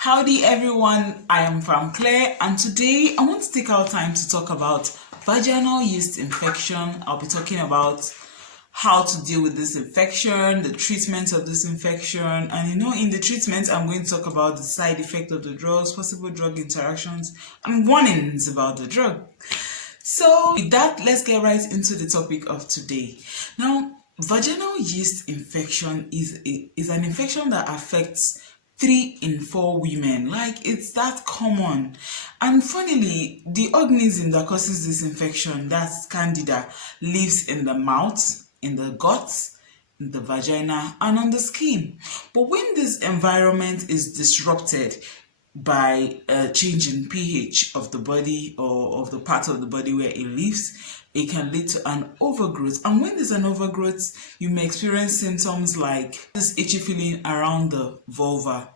Howdy everyone, I am Pharm Clare and today I want to take our time to talk about vaginal yeast infection. I'll be talking about how to deal with this infection, the treatment of this infection, and in the treatment I'm going to talk about the side effect of the drugs, possible drug interactions, and warnings about the drug. So with that, let's get right into the topic of today. Now, vaginal yeast infection is an infection that affects 3 in 4 women. Like, it's that common. And funnily, the organism that causes this infection, that's candida, lives in the mouth, in the guts, in the vagina, and on the skin. But when this environment is disrupted by a change in pH of the body or of the part of the body where it lives, it can lead to an overgrowth. And when there's an overgrowth, you may experience symptoms like this itchy feeling around the vulva.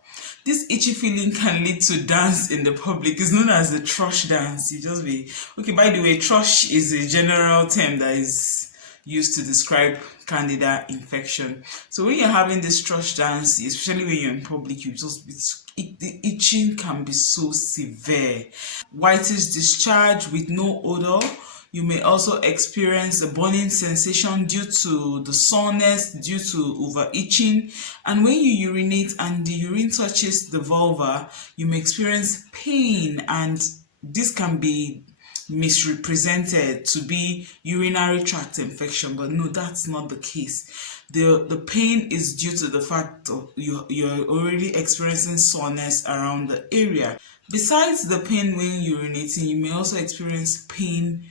This itchy feeling can lead to dance in the public. It's known as the thrush dance. You just be, okay, by the way, thrush is a general term that is used to describe candida infection. So when you're having this thrush dance, especially when you're in public, the itching can be so severe. Whitish discharge with no odor. You may also experience a burning sensation due to the soreness, due to over-itching. And when you urinate and the urine touches the vulva, you may experience pain, and this can be misrepresented to be urinary tract infection, but no, that's not the case. The pain is due to the fact that you're already experiencing soreness around the area. Besides the pain when urinating, you may also experience pain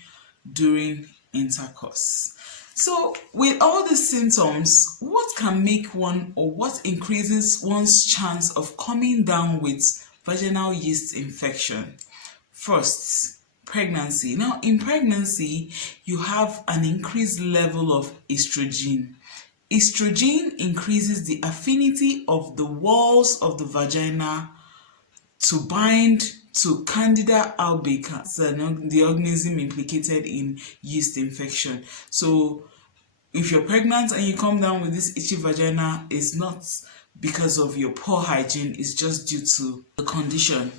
during intercourse. So with all the symptoms, what can make one, or what increases one's chance of coming down with vaginal yeast infection? First, pregnancy. Now, in pregnancy, you have an increased level of estrogen. Estrogen increases the affinity of the walls of the vagina to bind to Candida albicans, the organism implicated in yeast infection. So if you're pregnant and you come down with this itchy vagina, it's not because of your poor hygiene, it's just due to the condition.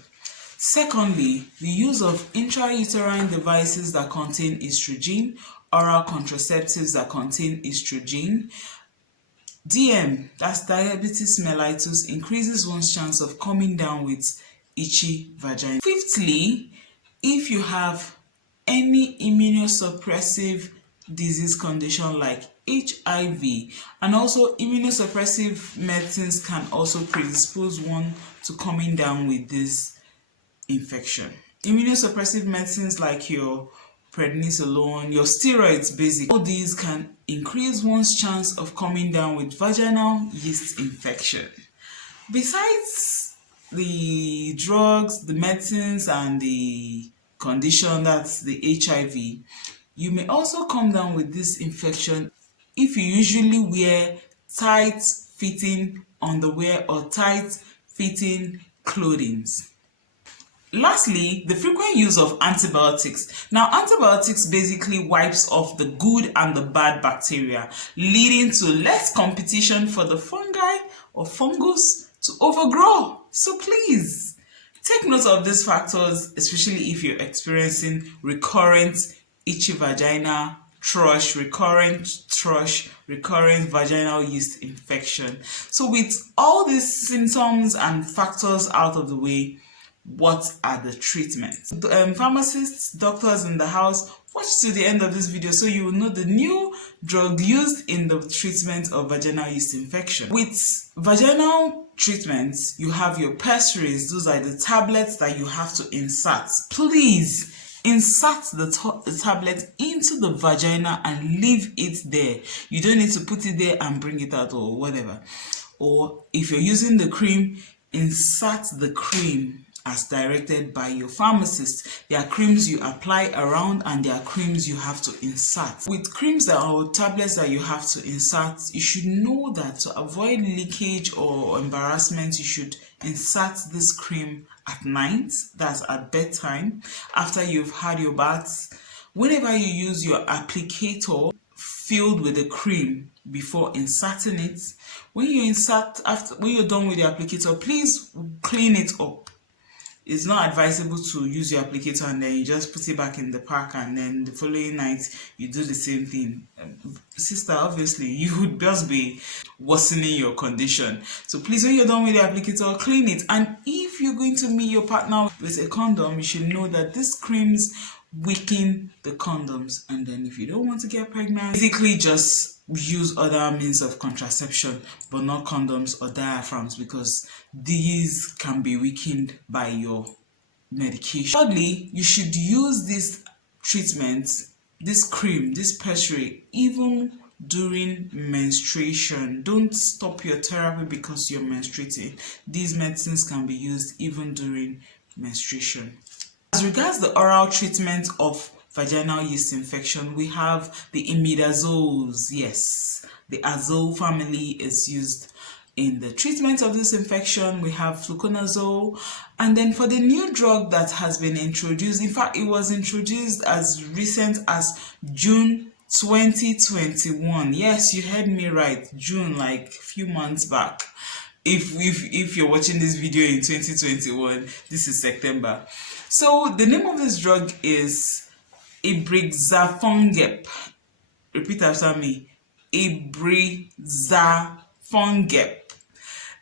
Secondly, the use of intrauterine devices that contain estrogen, oral contraceptives that contain estrogen. DM, that's diabetes mellitus, increases one's chance of coming down with itchy vagina. Fifthly, if you have any immunosuppressive disease condition like HIV, and also immunosuppressive medicines can also predispose one to coming down with this infection. Immunosuppressive medicines like your prednisolone, your steroids, basically, all these can increase one's chance of coming down with vaginal yeast infection. Besides the drugs, the medicines, and the condition, that's the HIV, you may also come down with this infection if you usually wear tight-fitting underwear or tight-fitting clothing. Lastly, the frequent use of antibiotics. Now, antibiotics basically wipes off the good and the bad bacteria, leading to less competition for the fungi or fungus to overgrow. So please take note of these factors, especially if you're experiencing recurrent itchy vagina, recurrent vaginal yeast infection. So with all these symptoms and factors out of the way, what are the treatments? Pharmacists, doctors in the house, watch to the end of this video so you will know the new drug used in the treatment of vaginal yeast infection. With vaginal treatments, you have your pessaries. Those are the tablets that you have to insert. Please insert the tablet into the vagina and leave it there. You don't need to put it there and bring it out or whatever. Or if you're using the cream, insert the cream as directed by your pharmacist. There are creams you apply around and there are creams you have to insert. With creams or tablets that you have to insert, you should know that to avoid leakage or embarrassment, you should insert this cream at night, that's at bedtime, after you've had your bath. Whenever you use your applicator filled with the cream, before inserting it. When you insert, when you're done with the applicator, please clean it up. It's not advisable to use your applicator and then you just put it back in the pack and then the following night you do the same thing. Sister, obviously you would just be worsening your condition. So please, when you're done with the applicator, clean it. And if you're going to meet your partner with a condom, you should know that these creams weaken the condoms. And then if you don't want to get pregnant, basically just use other means of contraception, but not condoms or diaphragms, because these can be weakened by your medication. Thirdly, you should use this treatment, this cream, this pessary, even during menstruation. Don't stop your therapy because you're menstruating. These medicines can be used even during menstruation. As regards the oral treatment of vaginal yeast infection, we have the imidazoles. Yes, the azole family is used in the treatment of this infection. We have fluconazole. And then for the new drug that has been introduced, in fact, it was introduced as recent as June 2021. Yes, you heard me right, June, like a few months back. If you're watching this video in 2021, this is September. So the name of this drug is Ibrexafungerp. Repeat after me. Ibrexafungerp.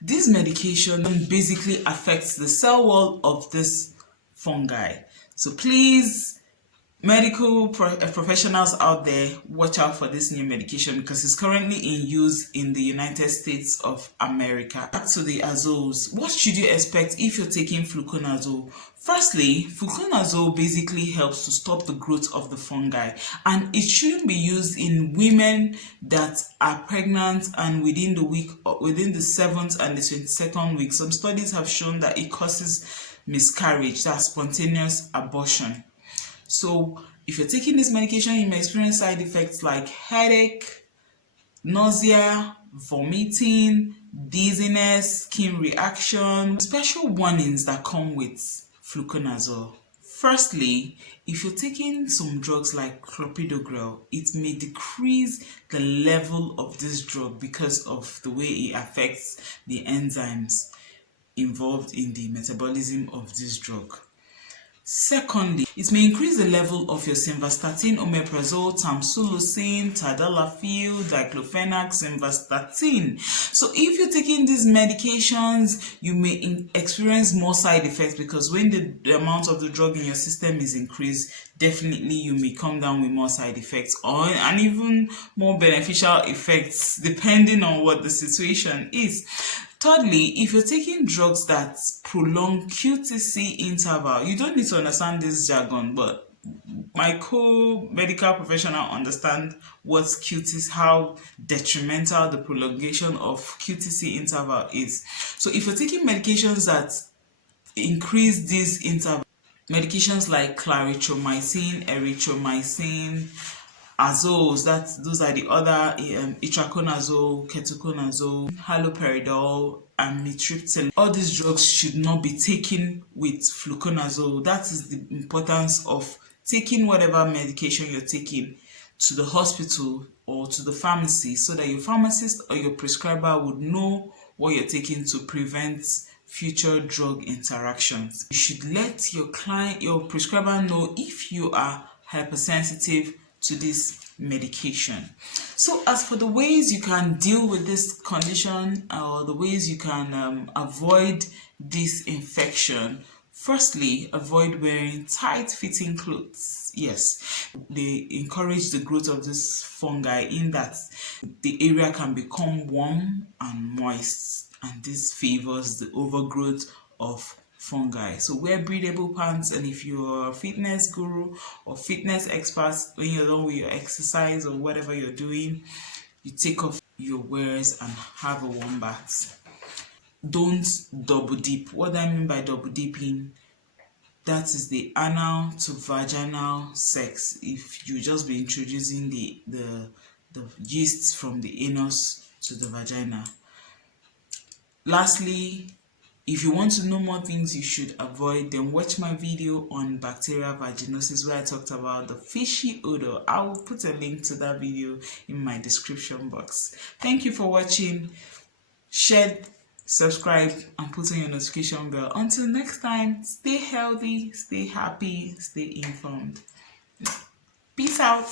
This medication basically affects the cell wall of this fungi. So please, medical professionals out there, watch out for this new medication because it's currently in use in the United States of America. Back to the azoles. What should you expect if you're taking fluconazole? Firstly, fluconazole basically helps to stop the growth of the fungi, and it shouldn't be used in women that are pregnant and within the 7th and the 22nd week. Some studies have shown that it causes miscarriage, that's spontaneous abortion. So if you're taking this medication, you may experience side effects like headache, nausea, vomiting, dizziness, skin reaction. Special warnings that come with fluconazole. Firstly, if you're taking some drugs like clopidogrel, it may decrease the level of this drug because of the way it affects the enzymes involved in the metabolism of this drug. Secondly, it may increase the level of your simvastatin, omeprazole, tamsulosin, tadalafil, diclofenac, simvastatin. So if you're taking these medications, you may experience more side effects because when the amount of the drug in your system is increased, definitely you may come down with more side effects and even more beneficial effects depending on what the situation is. Thirdly, if you're taking drugs that prolong QTC interval, you don't need to understand this jargon, but my co-medical professional understand what's QTC, how detrimental the prolongation of QTC interval is. So if you're taking medications that increase this interval, medications like clarithromycin, erythromycin, azoles, those are the other itraconazole, ketoconazole, haloperidol, and amitriptyline. All these drugs should not be taken with fluconazole. That is the importance of taking whatever medication you're taking to the hospital or to the pharmacy so that your pharmacist or your prescriber would know what you're taking to prevent future drug interactions. You should let your prescriber know if you are hypersensitive to this medication. So as for the ways you can deal with this condition or the ways you can avoid this infection, firstly, avoid wearing tight fitting clothes. Yes, they encourage the growth of this fungi in that the area can become warm and moist, and this favors the overgrowth of fungi. So wear breathable pants, and if you're a fitness guru or fitness expert, when you're done with your exercise or whatever you're doing, you take off your wears and have a warm bath. Don't double dip. What I mean by double dipping, that is the anal to vaginal sex. If you just be introducing the yeast from the anus to the vagina. Lastly, If you want to know more things you should avoid, then watch my video on bacterial vaginosis where I talked about the fishy odor. I will put a link to that video in my description box. Thank you for watching. Share, subscribe, and put on your notification bell. Until next time, stay healthy, stay happy, stay informed. Peace out.